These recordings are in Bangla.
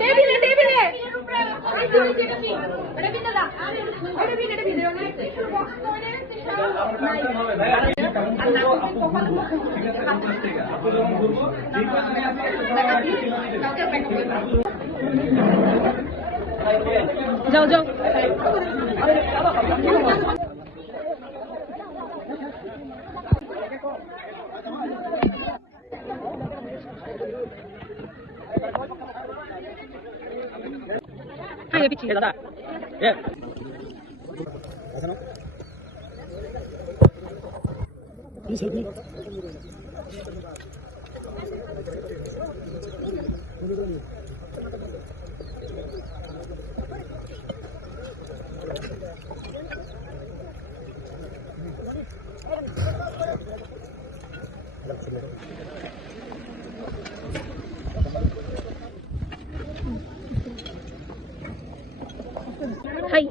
টেবিলে টেবিলে যাও যাও Hai, pici. Dadah. Ya. Ini selfie. Hai.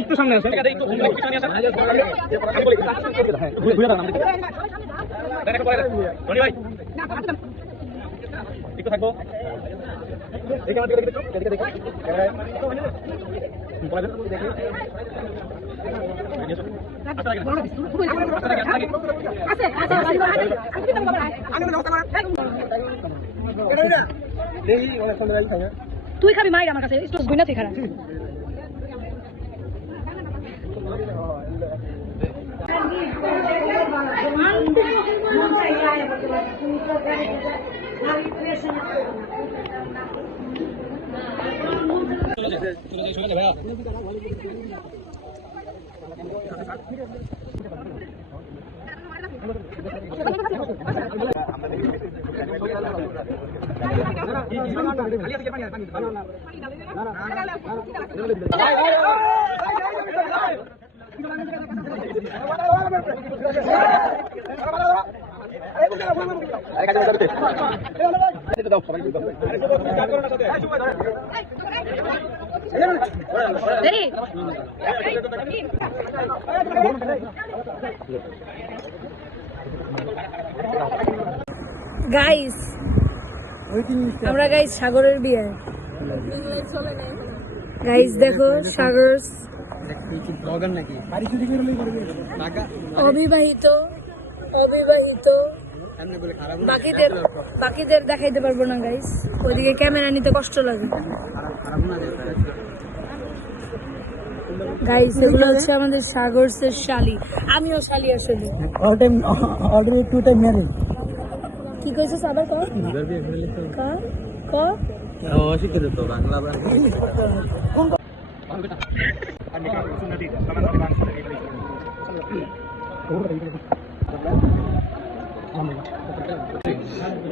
একটু সামনে আসেন একটু পিছনে আসেন আমি বলি ঘুরে দাঁড়ান দেখো পরে মনি ভাই একটু থাকবো দেখে আমাদের দেখো দেখে দেখো পরে দেখো তুই খাবি মাইর আমার কাছে স্টোস গইনা থেকে খারাপ গাইস আমরা গাইস সাগরের বিয়ে গাইস দেখো সাগর অবিবাহিত অবিবাহিত বাকিদের দেখাইতে পারবো না গাইস ওইদিকে ক্যামেরা নিতে কষ্ট লাগে গাইস এগুলো হচ্ছে আমাদের সাগরের শালি আমিও শালি আসলে অলরেডি 2 টাইম ম্যারেজ কি কইছিস আবার ক ক অশিক্ষিত তো বাংলা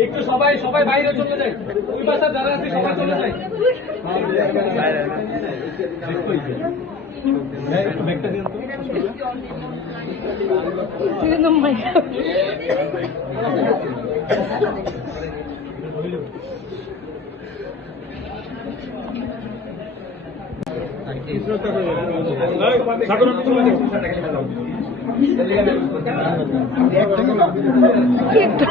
একটু সবাই সবাই বাইরে চলে যায় ওই পাশে যারা আছে সবাই চলে যায় ব্যাগটা দিন তো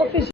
অফিস